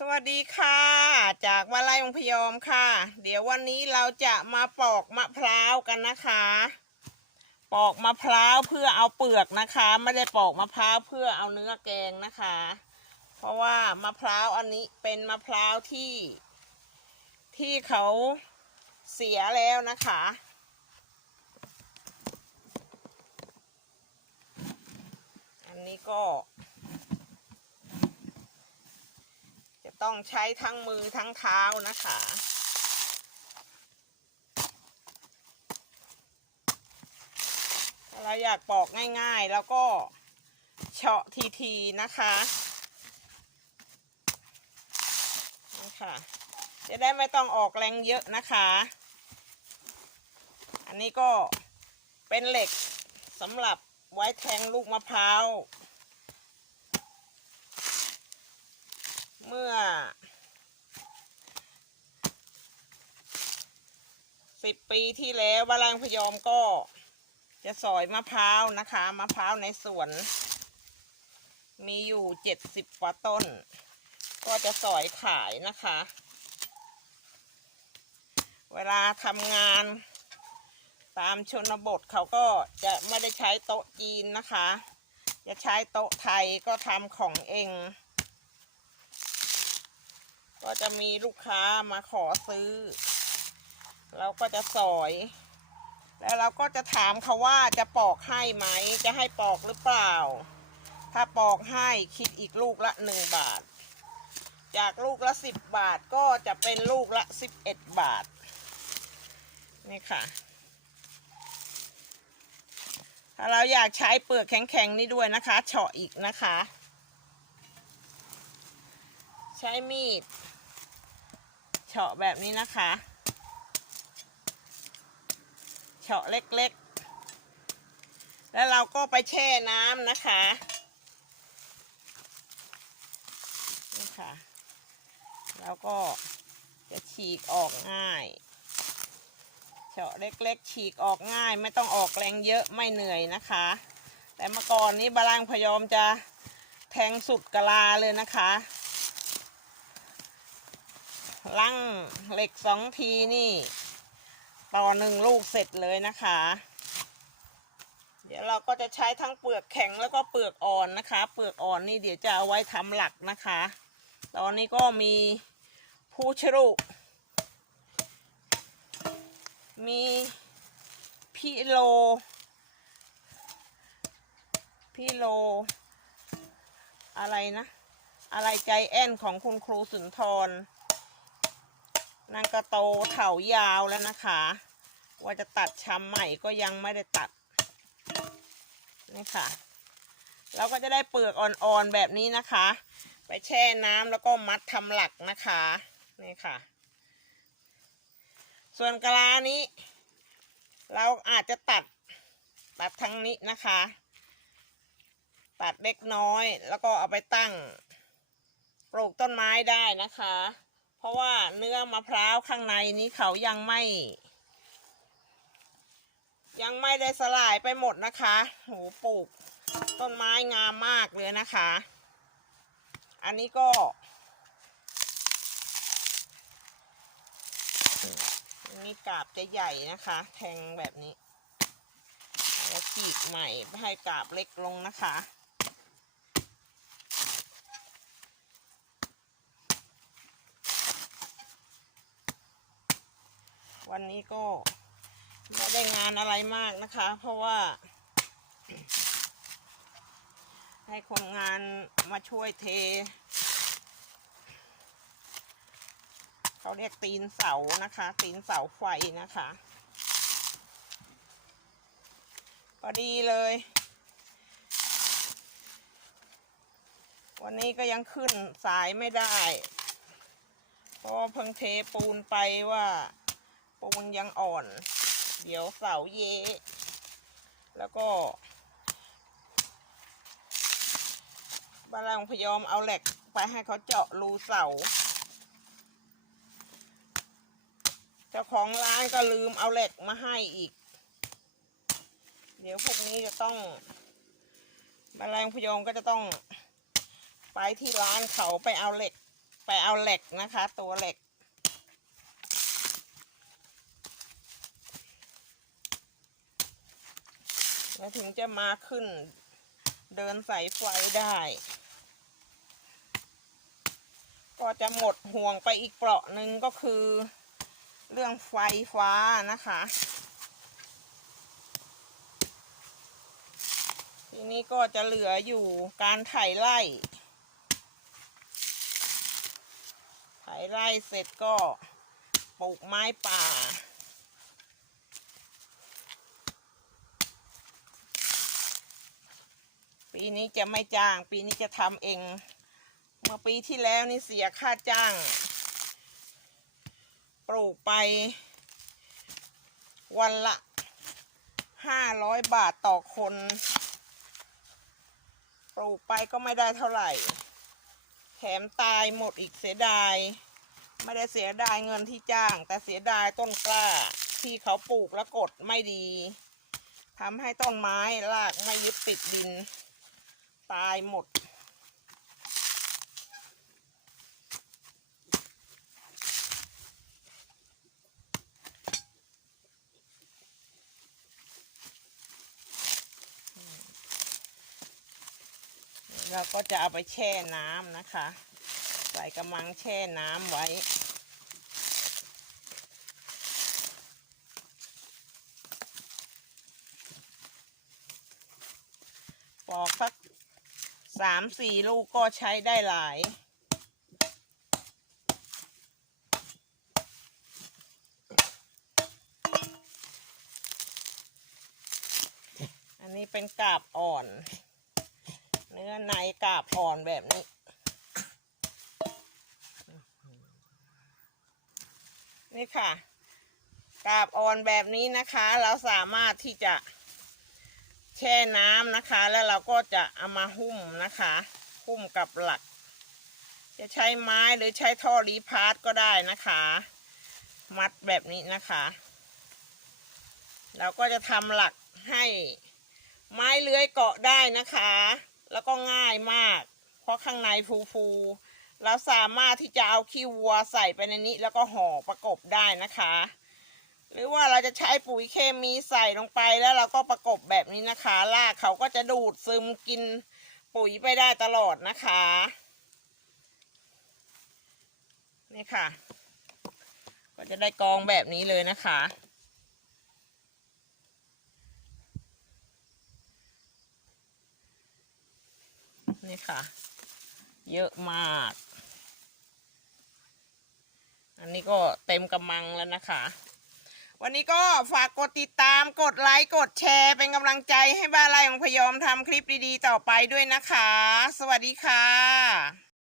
สวัสดีค่ะ จากวาลัยองพยอมค่ะ เดี๋ยววันนี้เราจะมาปอกมะพร้าวกันนะคะ ปอกมะพร้าวเพื่อเอาเปลือกนะคะ ไม่ได้ปอกมะพร้าวเพื่อเอาเนื้อแกงนะคะ เพราะว่ามะพร้าวอันนี้เป็นมะพร้าวที่ ที่เขาเสียแล้วนะคะอันนี้ก็ จะ ต้องใช้ทั้งมือทั้งเท้านะคะ ถ้าเราอยากปอกง่ายๆ แล้วก็เฉาะทีๆนะคะนะคะจะได้ไม่ต้องออกแรงเยอะนะคะ อันนี้ก็เป็นเหล็กสำหรับไว้แทงลูกมะพร้าว เมื่อสิบปีที่แล้ววารางพยอมก็จะสอยมะพร้าวนะคะ มะพร้าวในสวน มีอยู่เจ็ดสิบกว่าต้น ก็จะสอยขายนะคะ เวลาทำงานตามชนบทเขาก็จะไม่ได้ใช้โต๊ะจีนนะคะ จะใช้โต๊ะไทยก็ทำของเอง ก็จะมีลูกค้ามาขอซื้อ เราก็จะสอย แล้วเราก็จะถามเขาว่าจะปอกให้ไหม จะให้ปอกหรือเปล่า ถ้าปอกให้คิดอีกลูกละหนึ่งบาท จากลูกละสิบบาทก็จะเป็นลูกละสิบเอ็ดบาท นี่ค่ะ ถ้าเราอยากใช้เปลือกแข็งๆนี่ด้วยนะคะ เฉาะอีกนะคะ ใช้มีด เฉาะแบบนี้นะคะ เฉาะเล็กๆ แล้วเราก็ไปแช่น้ำนะคะนี่ค่ะ แล้วก็จะฉีกออกง่าย เฉาะเล็กๆ ฉีกออกง่าย ไม่ต้องออกแรงเยอะไม่เหนื่อยนะคะ แต่เมื่อก่อนนี้บาลังพยอมจะแทงสุดกะลาเลยนะคะ ลั่งเหล็กสองทีนี่ ต่อหนึ่งลูกเสร็จเลยนะคะ เดี๋ยวเราก็จะใช้ทั้งเปลือกแข็งแล้วก็เปลือกอ่อนนะคะ เปลือกอ่อนนี่เดี๋ยวจะเอาไว้ทำหลักนะคะ ตอนนี้ก็มีผู้ชรุ มีพิโลพิโล อะไรนะ อะไรใจแอนของคุณครูสุนทร นางกระโตเถายาวแล้วนะคะ ว่าจะตัดชำใหม่ก็ยังไม่ได้ตัดนี่ค่ะ เราก็จะได้เปลือกอ่อนๆแบบนี้นะคะ ไปแช่น้ำแล้วก็มัดทำหลักนะคะนี่ค่ะ ส่วนกะลานี้ เราอาจจะตัดตัดทั้งนี้นะคะ ตัดเล็กน้อย แล้วก็เอาไปตั้งปลูกต้นไม้ได้นะคะ ราะว่าเนื้อมะพร้าวข้างในนี้เขายังไม่ ยังไม่ได้สลายไปหมดนะคะโหปลูกต้นไม้งามมากเลยนะคะ อันนี้ก็นนี้กาบจะใหญ่นะคะ แทงแบบนี้ แล้วขีดใหม่ให้กาบเล็กลงนะคะ วันนี้ก็ไม่ได้งานอะไรมากนะคะ เพราะว่า ให้คนงานมาช่วยเท เขาเรียกตีนเสานะคะ ตีนเสาไฟนะคะพอดีเลย วันนี้ก็ยังขึ้นสายไม่ได้ เพราะเพิ่งเทปูนไปว่า ปูนยังอ่อน เดี๋ยวเสาเยแล้วก็บาลังพยอมเอาเหล็กไปให้เขาเจาะรูเสา เจ้าของร้านก็ลืมเอาเหล็กมาให้อีก เดี๋ยวพวกนี้จะต้องแมลงพยองก็จะต้อง ไปที่ร้านเขาไปเอาเหล็ก ไปเอาเหล็กนะคะ ตัวเหล็ก แล้วถึงจะมาขึ้น เดินสายไฟได้ ก็จะหมดห่วงไปอีกเปราะหนึ่งก็คือ เรื่องไฟฟ้านะคะทีนี้ก็จะเหลืออยู่การไถไร่ไถไร่เสร็จก็ปลูกไม้ป่า ปีนี้จะไม่จ้าง ปีนี้จะทำเอง เมื่อปีที่แล้วนี่เสียค่าจ้าง ปลูกไป วันละห้าร้อยบาทต่อคน ปลูกไปก็ไม่ได้เท่าไหร่ แถมตายหมดอีกเสียดาย ไม่ได้เสียดายเงินที่จ้าง แต่เสียดายต้นกล้าที่เขาปลูกแล้วกดไม่ดีทำให้ต้นไม้รากไม่ยึดติดดิน ตายหมด เราก็จะเอาไปแช่น้ำนะคะ ใส่กระมังแช่น้ำไว้ปอกสัก สามสี่ลูกก็ใช้ได้หลาย อันนี้เป็นกาบอ่อน เนื้อในกาบอ่อนแบบนี้ นี่ค่ะ กาบอ่อนแบบนี้นะคะ เราสามารถที่จะ แช่น้ำนะคะ แล้วเราก็จะเอามาหุ้มนะคะ หุ้มกับหลัก จะใช้ไม้หรือใช้ท่อรีพาร์ตก็ได้นะคะ มัดแบบนี้นะคะ เราก็จะทำหลักให้ไม้เลื้อยเกาะได้นะคะ แล้วก็ง่ายมาก เพราะข้างในฟูๆเราสามารถที่จะเอาขี้วัวใส่ไปในนี้ แล้วก็ห่อประกบได้นะคะ หรือว่าเราจะใช้ปุ๋ยเคมีใส่ลงไปแล้วเราก็ประกบแบบนี้นะคะรากเขาก็จะดูดซึมกินปุ๋ยไปได้ตลอดนะคะ นี่ค่ะ ก็จะได้กองแบบนี้เลยนะคะ นี่ค่ะ เยอะมาก อันนี้ก็เต็มกำมังแล้วนะคะ วันนี้ก็ฝากกดติดตามกดไลค์กดแชร์ เป็นกำลังใจให้บ้านไร่ของพยอมทำคลิปดีๆ ต่อไปด้วยนะคะ สวัสดีค่ะ